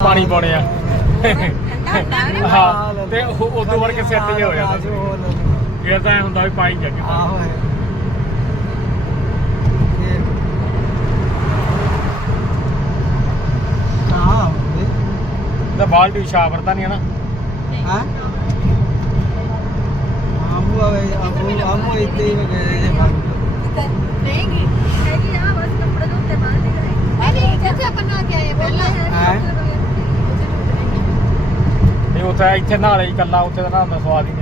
ਪਾਣੀ ਪਾਉਣੇ ਆ। ਹਾਂ ਤੇ ਉਹ ਉਦੋਂ ਵਰ ਕੇ ਸੈੱਟ ਜਿਹਾ ਹੋ ਜਾਂਦਾ ਇਹ ਤਾਂ ਐਂ ਹੁੰਦਾ ਵੀ ਪਾਈ ਜਾ ਕੇ। ਆਹੋ ਤਾਂ ਬਾਲਟੀ ਸ਼ਾਵਰ ਤਾਂ ਨਹੀਂ ਹੈ ਨਾ ਹਾਂ? ਆਮੂ ਆਵੇ ਆਮੂ ਆਮੂ ਇੱਥੇ ਹੀ ਗਏ ਜੇ ਨਹੀਂ ਹੈਗੀ ਆ ਬਸ ਕੱਪੜੇ ਧੋਤੇ ਬਾਹਰ ਨਿਕਲੇ ਅਰੇ ਚਾਚਾ ਆਪਣਾ ਕੀ ਹੈ ਪਹਿਲਾਂ ਹੈਂ? ਇਹ ਉੱਥੇ ਇੱਥੇ ਨਾਲੇ ਹੀ ਕੱਲਾ ਉੱਥੇ ਦਾ ਨਹਾਉਣ ਸਵਾਦ ਹੀ ਨਹੀਂ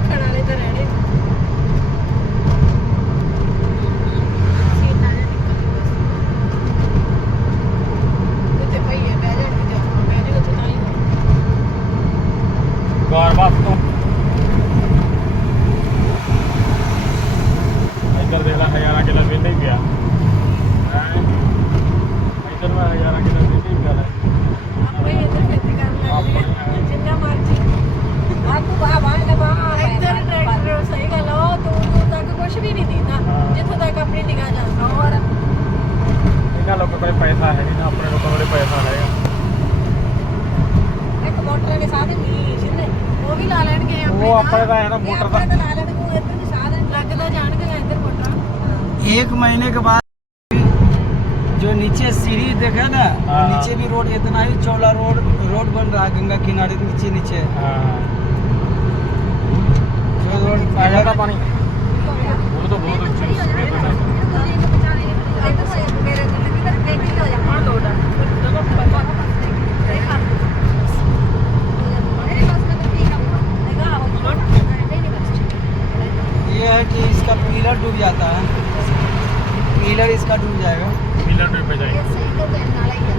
ਰੱਖਣ ਵਾਲੇ ਤਾਂ ਰਹਿਣੇ ਸੀਨਾ ਜਿਹਾ ਨਿਕਲੀ ਬਸ ਉੱਥੇ ਪਈਏ ਬਹਿ ਜਾਣਗੇ ਤੇ ਆਪਾਂ ਬਹਿ ਜਾਓ ਉੱਥੇ ਤਾਂ ਹੀ ਗੌਰ ਬਾਤ ਤੋਂ ਇੱਧਰ ਦੇਖ ਲੈ ਹਜ਼ਾਰਾਂ ਕਿਲੋ ਵਿਹਲੇ ਹੀ ਪਿਆ ਹੈਂ। ਇੱਧਰ ਮੈਂ ਹਜ਼ਾਰਾਂ ਕਿਲੋ ਵਿਹਲੇ ਹੀ ਪਿਆ ਲੈ। ਆਪੇ ਇੱਧਰ ਖੇਤੀ ਕਰਨ ਲੱਗ ਗਏ ਜਿੰਨਾ ਮਰਜ਼ੀ ਆਪੂ ਬਾਬਾ ਲਵਾ ਇੱਧਰ ਟਰੈਕਟਰ ਸਹੀ ਗੱਲ ਆ, ਉਹ ਦੂਰ ਦੂਰ ਤੱਕ ਕੁਝ ਵੀ ਨਹੀਂ ਦਿੰਦਾ ਹਾਂ। ਜਿੱਥੋਂ ਤੱਕ ਆਪਣੀ ਨਿਗਾਹ ਜਾਂਦਾ ਹੋਰ ਇਹਨਾਂ ਲੋਕਾਂ ਕੋਲੇ ਪੈਸਾ ਹੈ ਨਹੀਂ ਨਾ ਆਪਣੇ ਲੋਕਾਂ ਕੋਲੇ ਪੈਸਾ ਹੈਗਾ ਇੱਕ ਮੋਟਰ ਦੇ ਸਾਧਨ ਨਹੀਂ ਸਿੰਨੇ ਉਹ ਵੀ ਲਾ ਲੈਣਗੇ ਉਹ ਆਪਣੇ ਦਾ ਹੈ ਨਾ ਮੋਟਰ ਦਾ ਆਪਣੇ ਤਾਂ ਲਾ ਲੈਣਗੇ ਉਹ ਇੱਧਰ ਦੇ ਸਾਧਨ ਲੱਗਦਾ ਜਾਣਗੇ ਇੱਧਰ ਮੋਟਰਾਂ एक महीने के बाद जो नीचे सीढ़ी देखा ना हाँ। नीचे भी रोड इतना ही चौड़ा रोड रोड बन रहा है गंगा किनारे नीचे नीचे ਹਾਂ जो रोड ਆ ਜਾਂਦਾ ਪਾਣੀ ਉਹ ਤਾਂ ਬਹੁਤ ਉੱਚੀ ਸੀ ਮੇਰੇ ਤੇ ਕਿਧਰ ਬੇਟੀ ਹੋ ਜਾ ਹੁਣ ਲੋੜ डूब जाता है। पीलर इसका डूब जाएगा। पीलर डूब जाएगा।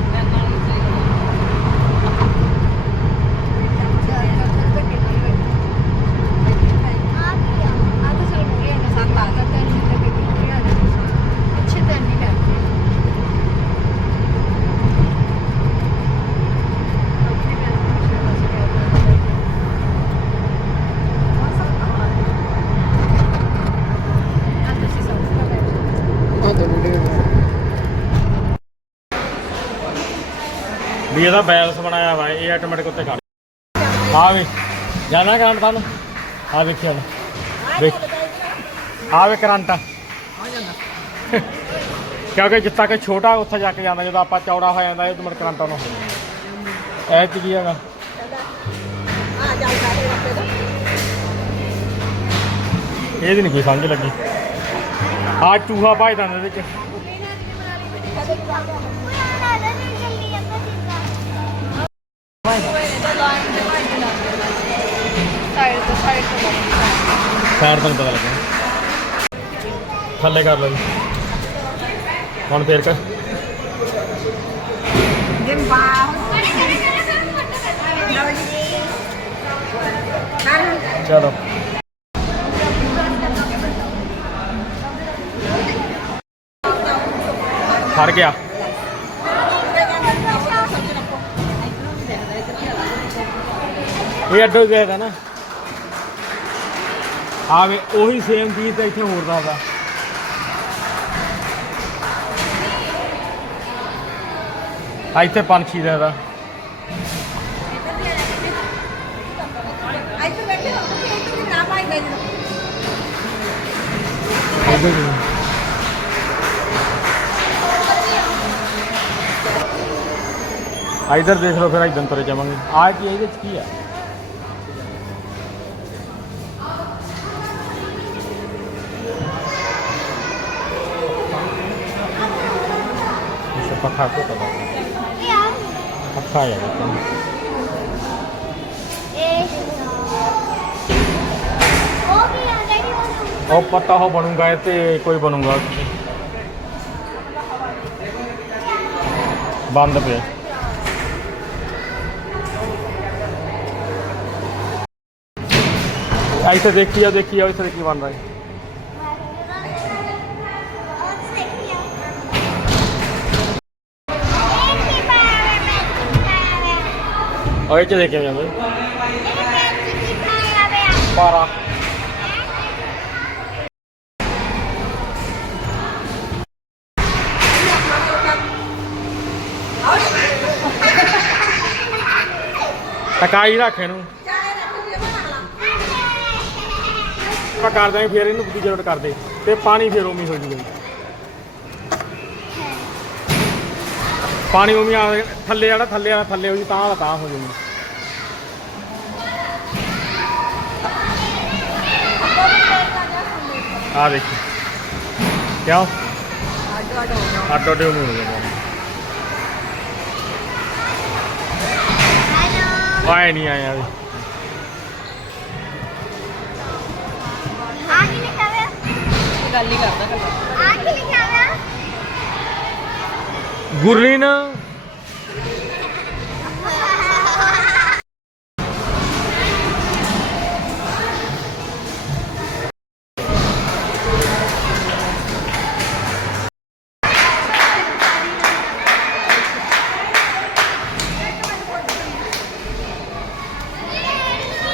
ਵੀ ਇਹਦਾ ਬੈਲੈਂਸ ਬਣਾਇਆ ਵਾ, ਇਹ ਆਟੋਮੈਟਿਕ ਉੱਤੇ ਕਰ ਆ ਵੀ, ਜਾਣਾ ਕਰੰਟ ਤੁਹਾਨੂੰ ਆ ਵੇਖੀ ਹੁਣ ਆ ਵੇ ਕਰੰਟ। ਕਿਉਂਕਿ ਜਿੱਤਾ ਕਿ ਛੋਟਾ ਉੱਥੇ ਜਾ ਕੇ ਜਾਂਦਾ, ਜਦੋਂ ਆਪਾਂ ਚੌੜਾ ਹੋ ਜਾਂਦਾ, ਇਹ ਤੋਂ ਕਰੰਟ ਉਹਨੂੰ ਇਹ ਚ ਕੀ ਹੈਗਾ? ਇਹਦੀ ਨਹੀਂ ਕੋਈ ਸਮਝ ਲੱਗੀ। ਆ ਚੂਹਾ ਭਜਦਾ ਇਹਦੇ ਵਿੱਚ ਸਾਈਡ ਤੋਂ ਸਾਈਡ ਤੋਂ ਸਾਈਡ ਤੋਂ ਨੀ ਪਤਾ ਲੱਗਿਆ। ਥੱਲੇ ਕਰ ਲਓ ਜੀ। ਹੁਣ ਫੇਰ ਕਰ। ਚਲੋ। ਫੜ ਗਿਆ ਇਹ ਅੱਡੋ ਵੇਖਦਾ ਨਾ। ਆਵੇ ਉਹੀ ਸੇਮ ਚੀਜ਼ ਤੇ ਇੱਥੇ ਹੋਰ ਦੱਸਦਾ। ਆ ਇੱਥੇ ਪੰਛੀ ਦਾ ਇਹਦਾ ਹੋ ਇੱਧਰ ਦੇਖ ਲਓ ਫਿਰ ਇਦਾਂ ਤੁਰੇ ਜਾਵਾਂਗੇ। ਆ ਕੀ ਇਹਦੇ ਚ ਕੀ ਆ? ਅੱਛਾ ਪੱਖਾ ਕੋ ਉਹ ਪਤਾ ਹੋ ਬਣੂਗਾ, ਇਹ ਤੇ ਕੋਈ ਬਣੂਗਾ। ਬੰਦ ਪਿਆ। ਇੱਥੇ ਦੇਖੀ ਆ ਦੇਖੀ ਆ, ਇੱਥੇ ਕੀ ਬਣ ਉਹ ਇਹ ਚ ਦੇਖਿਆ ਜਾਂਦਾ ਪਾਰਾ। ਟਕਾਈ ਰੱਖ ਇਹਨੂੰ। ਆਪਾਂ ਕਰ ਦਾਂਗੇ ਫਿਰ ਇਹਨੂੰ ਦੂਜੀ ਜ਼ਰੂਰਤ ਕਰਦੇ। ਤੇ ਪਾਣੀ ਫਿਰ ਉਮੀ ਹੋ ਜੂਗਾ ਪਾਣੀ ਉਮੀ ਆ ਥੱਲੇ ਜਿਹੜਾ ਥੱਲੇ ਵਾਲਾ ਥੱਲੇ ਹੋ ਜੀ ਤਾਂ ਵਾਲਾ ਤਾਂ ਹੋ ਜੂਗਾ ਆ ਦੇਖੀ। ਕਿਉਂ ਅੱਡੋ ਅੱਡੇ ਉਮੀ ਹੋ ਜਾਂਦਾ ਆਏ ਨਹੀਂ ਆਇਆ ਵੀ ਗੱਲ ਹੀ ਕਰਦਾ ਕੱਲਾ ਗੁਰਲੀਨ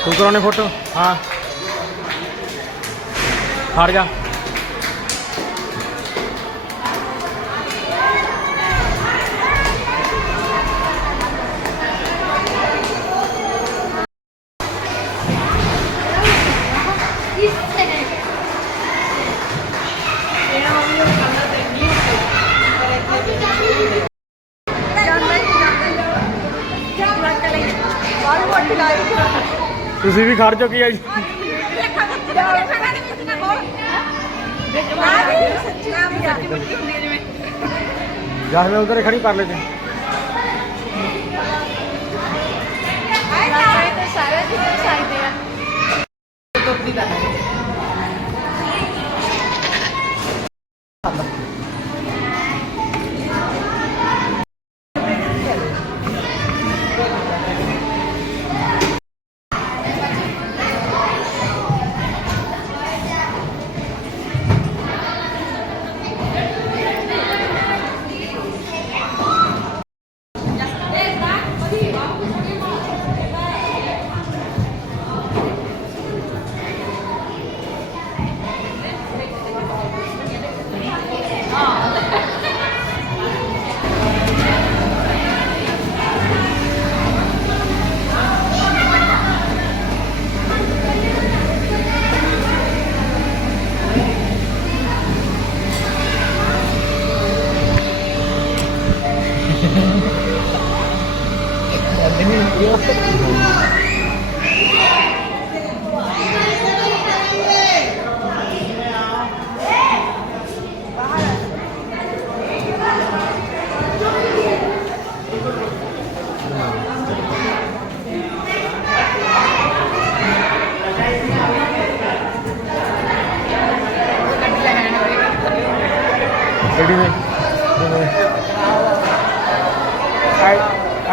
ਤੂੰ ਕਰਾਉਣੇ ਫੋਟੋ ਹਾਂ ਹਟ ਜਾ ਤੁਸੀਂ ਵੀ ਖੜ ਚੁੱਕੀ ਆ ਜੀ? ਜਦ ਮੈਂ ਉਧਰ ਖੜੀ ਕਰ ਲੈ ਜੀ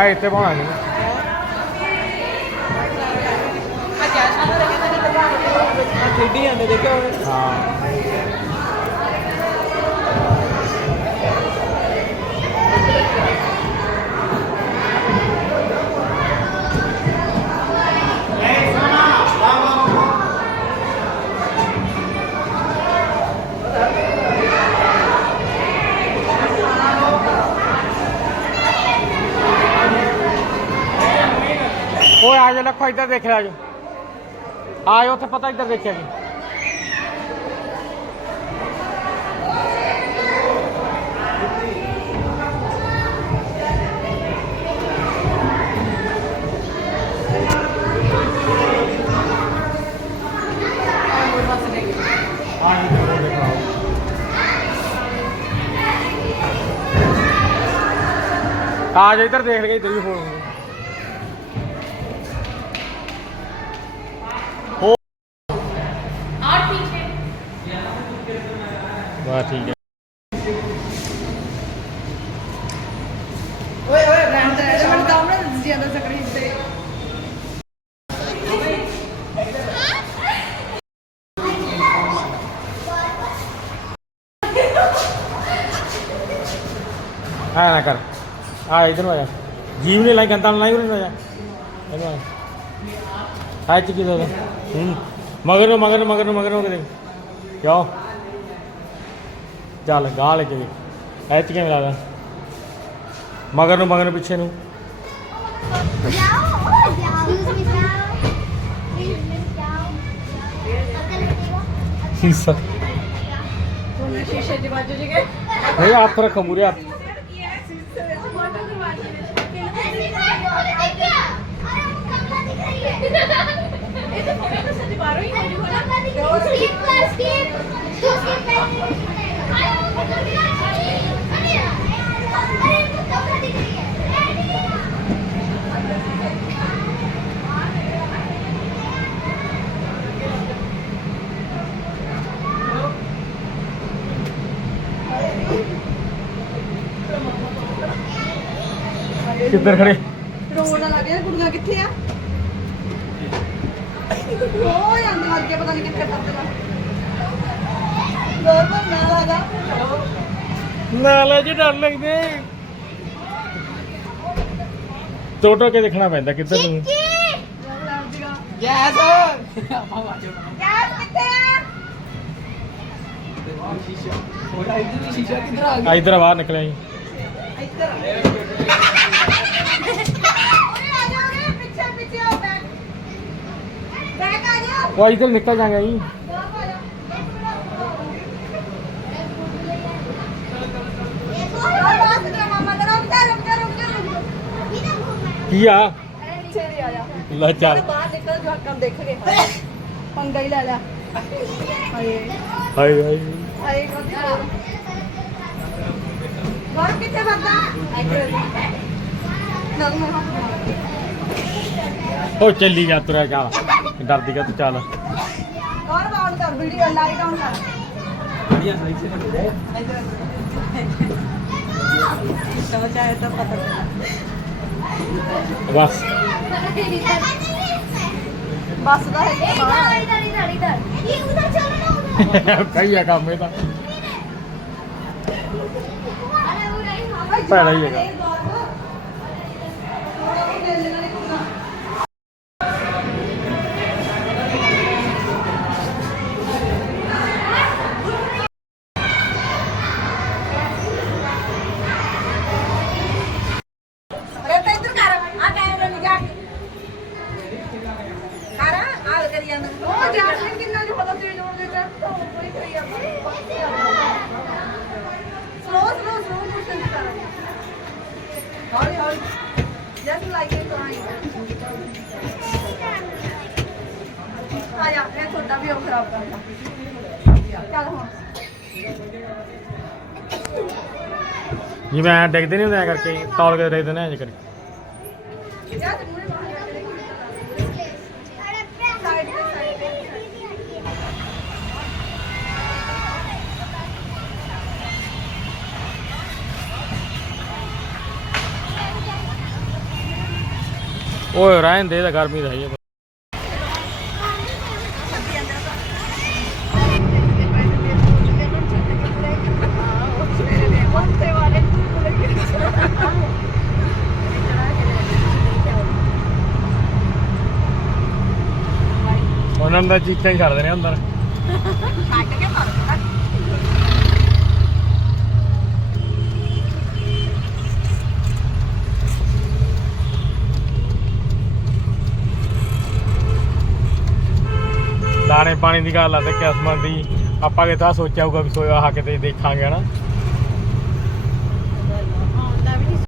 ਆਏ ਇੱਥੇ ਪਾਉਣਾ ਨਹੀਂ ਖੇਡੀ ਜਾਂਦੇ ਦੇਖਿਓ ਹਾਂ ਓਏ ਇੱਧਰ ਦੇਖ ਲਿਆ ਜੋ। ਆਇਓ ਉੱਥੇ, ਪਤਾ ਇੱਧਰ ਦੇਖਿਆ ਜੀ। ਆ ਜਾ ਇੱਧਰ ਦੇਖ ਲਈ ਤੇਰੀ ਫੋਨ ਹੋ ਆਹ ਠੀਕ ਹੈ ਵਾਹ ਠੀਕ ਹੈ। ਓਏ ਓਏ ਦੇ ਰਹਿਣ ਦਾ ਮੈਂ ਜ਼ਿਆਦਾ ਸਕਰੀਨ ਤੇ ਆ ਨਾ ਕਰ। ਆ ਇਧਰ ਆ ਜਾ। ਜੀਵ ਨੇ ਲਾਈ ਗੰਦਾ ਲਾਈ ਉਰੇ ਨੂੰ ਆ ਜਾ। ਆ ਆ ਚ ਕੀ ਦਾ ਹੂੰ ਮਗਰ ਨੂੰ ਮਗਰ ਨੂੰ ਮਗਰ ਨੂੰ ਮਗਰ ਨੂੰ ਕਿਤੇ ਕਿਉਂ ਚੱਲ ਗਾਹ ਲੈ ਕੇ ਵੀ ਐ ਚ ਕਿਵੇਂ ਲੱਗਦਾ ਮਗਰ ਨੂੰ ਮਗਰ ਨੂੰ ਪਿੱਛੇ ਨੂੰ। ਉਹਨੇ ਸ਼ੀਸ਼ੇ 'ਚ ਵੱਜ ਜੀ ਗਏ ਨਹੀਂ ਹੱਥ ਰੱਖੋ ਮੂਰੇ ਹੱਥ ਇਹ ਤਾਂ ਫੋਟੋ ਤਾਂ ਸੱਚ ਬਾਹਰੋਂ ਹੀ ਹੋ ਜੂਗਾ ਕਿੱਧਰ ਖੜੇ? ਰੋਡ ਨਾਲ ਕੁੜੀਆਂ ਕਿੱਥੇ ਆ? ਉਹ ਜਾਂਦਾ ਅੱਗੇ ਪਤਾ ਨਹੀਂ ਕਿੱਥੇ ਫਸਦਾ ਲੋਰ ਪਰ ਜੀ। ਡਰ ਲੱਗਦੇ। ਟੋਟੋ ਕੇ ਦੇਖਣਾ ਪੈਂਦਾ ਕਿੱਧਰ ਨੂੰ। ਯੈਸ ਆਪਾਂ ਵਾਜੋ ਯੈਸ ਕਿੱਥੇ ਆ? ਸ਼ੀਸ਼ਾ। ਉਹ ਇਧਰ ਸ਼ੀਸ਼ਾ ਕਿੱਧਰ ਆ ਗਿਆ? ਇਧਰ ਬਾਹਰ ਨਿਕਲਿਆ ਜੀ। ਇੱਧਰ ਬੈਕ ਆ ਜਾ ਉਹ ਇਧਰ ਨਿਕਲ ਜਾਗਾ ਜੀ ਬਾਹਰ ਆ ਜਾ और बात कर मामा करो रुक जा रुक जा रुक जा रुक जा ਕੀ ਆ पीछे भी आ जा ਲੈ ਚੱਲ बाहर निकल जो हम देख गए पंगा ही ले ले हाय ਹਾਏ ਹਾਏ हाय मत घर कितने बंदा नगमा ਉਹ ਚੱਲੀ ਜਾ ਤੁਰਿਆ ਚੱਲ ਡਰਦੀ ਕਾ ਤੂੰ ਚੱਲ और ऑन कर वीडियो लाइट ऑन कर बढ़िया साइड से पकड़ो समझ आया तो पता ਬਸ बस ਦਾ ਹੈ ਕਈ ਆ ਕੰਮ ਇਹਦਾ ਭੈੜਾ ਹੀ ਹੈਗਾ। अरे ਹੌਲੀ ਮੈਂ ਤੁਹਾਡਾ ਜਿਵੇਂ ਡਿੱਗਦੇ ਨਹੀਂ ਹੁੰਦੇ ਐਂ ਕਰਕੇ ਤੌਲ ਕੇ ਰੱਖਦੇ ਨੇ ਐਂ ਕਰਕੇ। ਜਦ ਓਏ ਰਹਿਣ ਦੇ ਤਾਂ ਗਰਮੀ ਦਾ ਹੈ ਉਹਨਾਂ ਦਾ ਚੀਕਾਂ ਹੀ ਕਰਦੇ ਨੇ ਅੰਦਰ। ਦਾਣੇ ਪਾਣੀ ਦੀ ਗੱਲ ਆ ਤੇ ਕਿਸਮਤ ਦੀ। ਆਪਾਂ ਕਿਤਾ ਸੋਚਿਆ ਹੋਊਗਾ ਵੀ ਸੋਇਆ ਆ ਕਿਤੇ ਦੇਖਾਂਗੇ, ਹਨਾ?